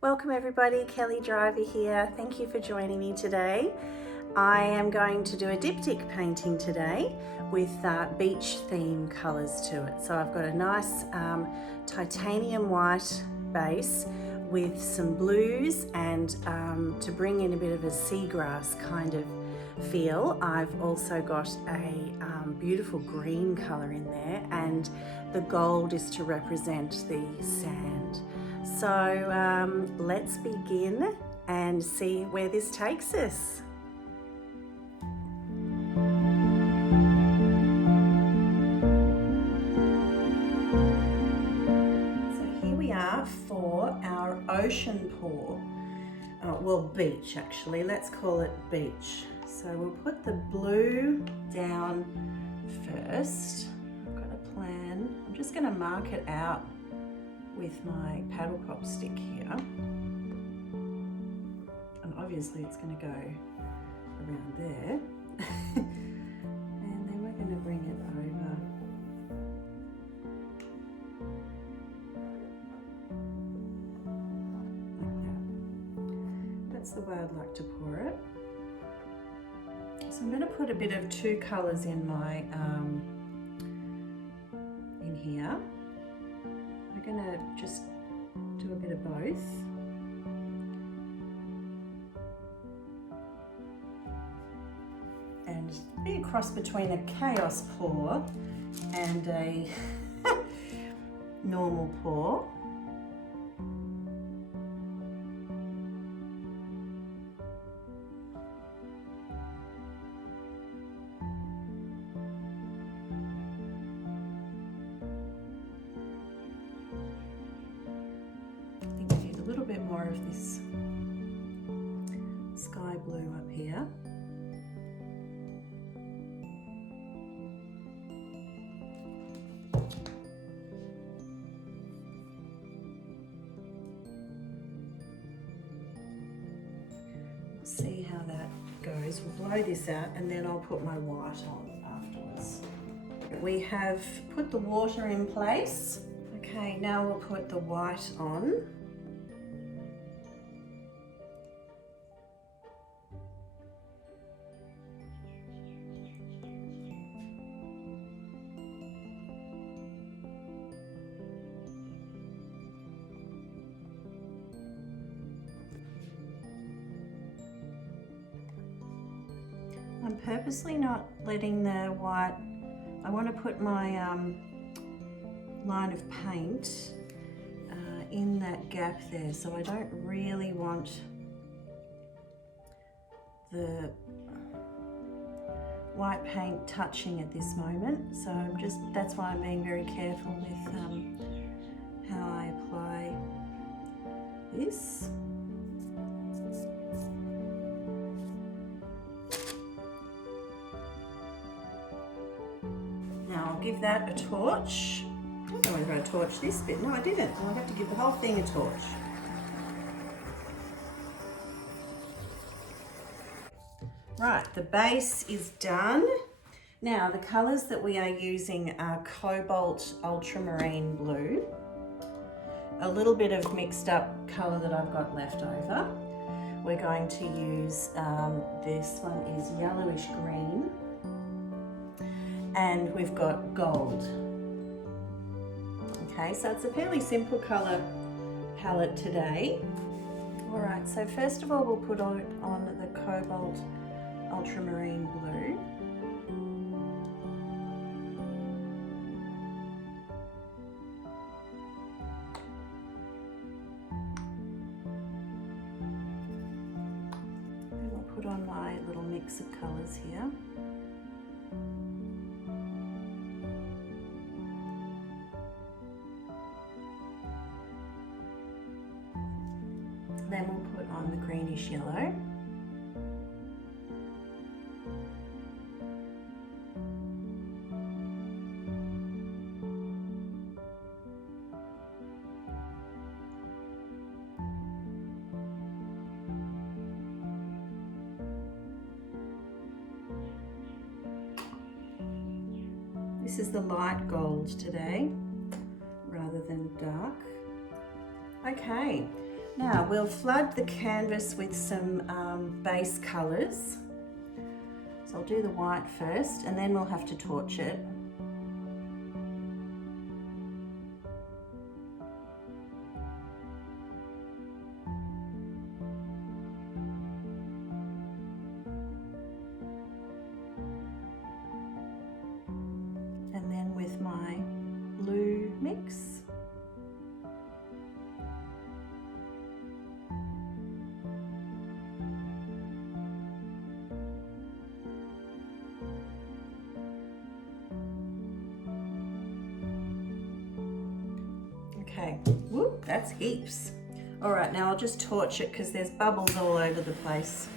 Welcome everybody, Kelly Driver here. Thank you for joining me today. I am going to do a diptych painting today with beach theme colours to it. So I've got a nice titanium white base with some blues and to bring in a bit of a seagrass kind of feel, I've also got a beautiful green colour in there, and the gold is to represent the sand. So let's begin and see where this takes us. So here we are for our ocean pour. Well, beach actually, let's call it beach. So we'll put the blue down first. I've got a plan. I'm just going to mark it out with my paddle pop stick here. And obviously it's going to go around there. And then we're going to bring it over. Like that. That's the way I'd like to pour it. So I'm going to put a bit of two colours in my in here. We're going to just do a bit of both. And be a cross between a chaos pour and a normal pour. A little bit more of this sky blue up here. We'll see how that goes. We'll blow this out and then I'll put my white on afterwards. We have put the water in place. Okay, now we'll put the white on. I'm purposely not letting the white, I want to put my line of paint in that gap there, so I don't really want the white paint touching at this moment. So that's why I'm being very careful with how I apply this. Now I'll give that a torch. I don't know whether I torched this bit. No, I didn't. I'll have to give the whole thing a torch. Right, the base is done. Now the colours that we are using are cobalt, ultramarine blue, a little bit of mixed up colour that I've got left over. We're going to use, this one is yellowish green, and we've got gold. Okay, so it's a fairly simple colour palette today. All right, so first of all we'll put on the cobalt ultramarine blue. Then I'll put on my little mix of colours here. Then we'll put on the greenish yellow. This is the light gold today, rather than dark. Okay, Now we'll flood the canvas with some base colours. So I'll do the white first and then we'll have to torch it. And then with my blue mix. Okay, whoop, that's heaps. All right, now I'll just torch it because there's bubbles all over the place.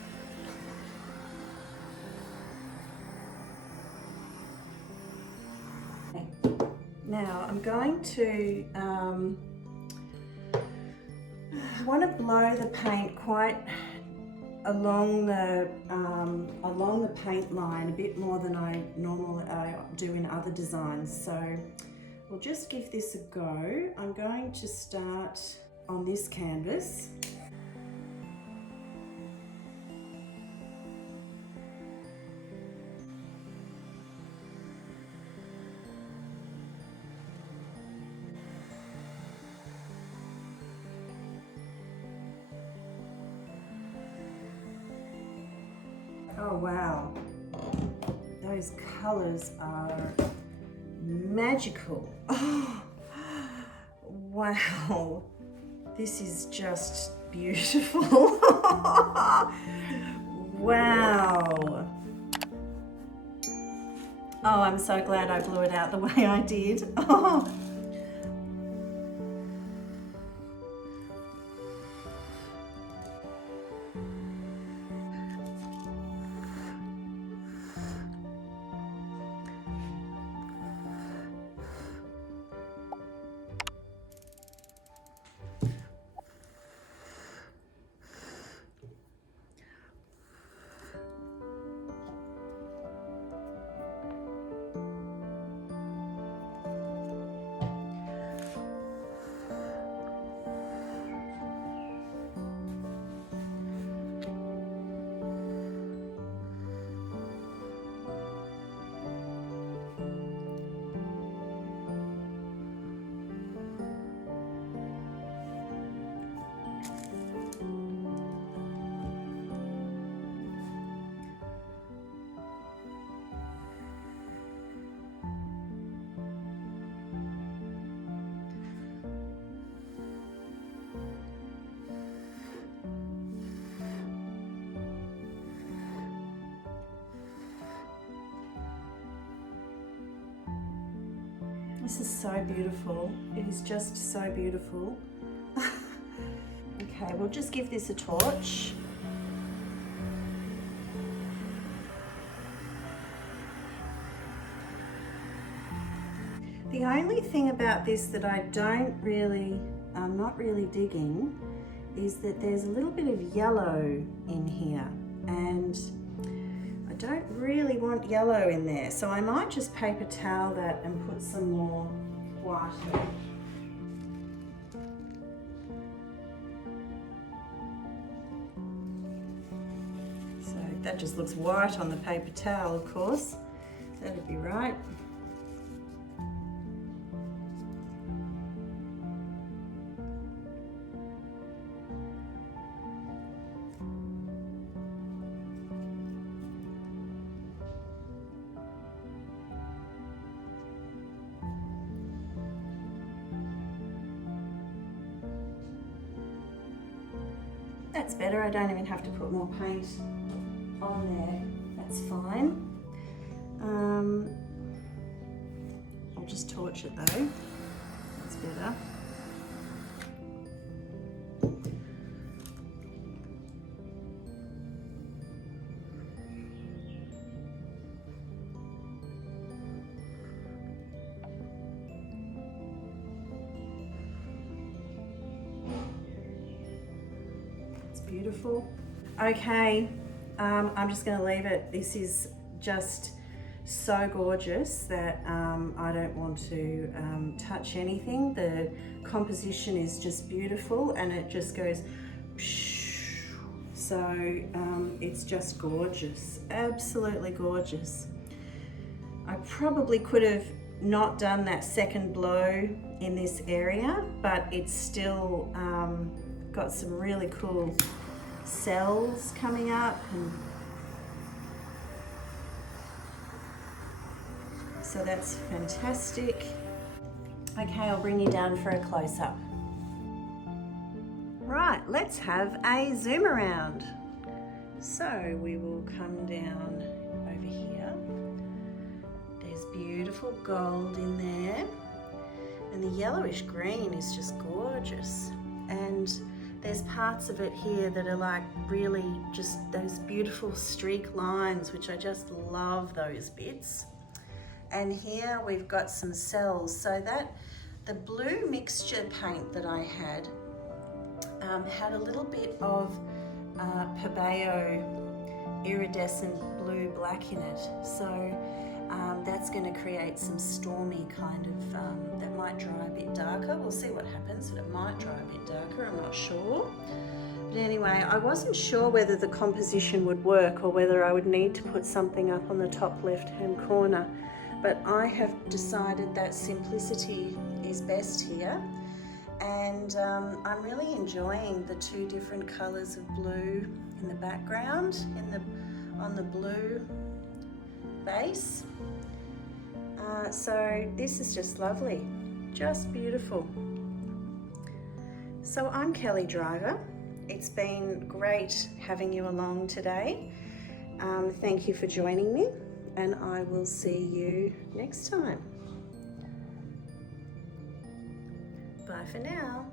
Okay. Now I'm going to want to blow the paint quite along the paint line a bit more than I normally do in other designs. So we'll just give this a go. I'm going to start on this canvas. Oh wow, those colours are magical. Oh, wow, this is just beautiful. Wow. Oh, I'm so glad I blew it out the way I did. Oh. This is so beautiful. It is just so beautiful. Okay, we'll just give this a torch. The only thing about this that I'm not really digging is that there's a little bit of yellow in here, and I don't really want yellow in there, so I might just paper towel that and put some more white in. So that just looks white on the paper towel, of course. That'd be right. That's better, I don't even have to put more paint on there, that's fine. I'll just torch it though, that's better. Beautiful. Okay, I'm just going to leave it. This is just so gorgeous that I don't want to touch anything. The composition is just beautiful and it just goes so it's just gorgeous, absolutely gorgeous. I probably could have not done that second blow in this area, but it's still got some really cool cells coming up, and so that's fantastic. Okay, I'll bring you down for a close-up. Right, let's have a zoom around. So we will come down over here. There's beautiful gold in there, and the yellowish green is just gorgeous. And there's parts of it here that are like really just those beautiful streak lines, which I just love those bits. And here we've got some cells. So that the blue mixture paint that I had a little bit of Pabeo iridescent blue black in it. So that's going to create some stormy kind of, that might dry a bit darker. We'll see what happens, but it might dry a bit darker, I'm not sure. But anyway, I wasn't sure whether the composition would work or whether I would need to put something up on the top left-hand corner. But I have decided that simplicity is best here. And I'm really enjoying the two different colours of blue in the background, on the blue base. So this is just lovely, just beautiful. So I'm Kelly Driver. It's been great having you along today. Thank you for joining me, and I will see you next time. Bye for now.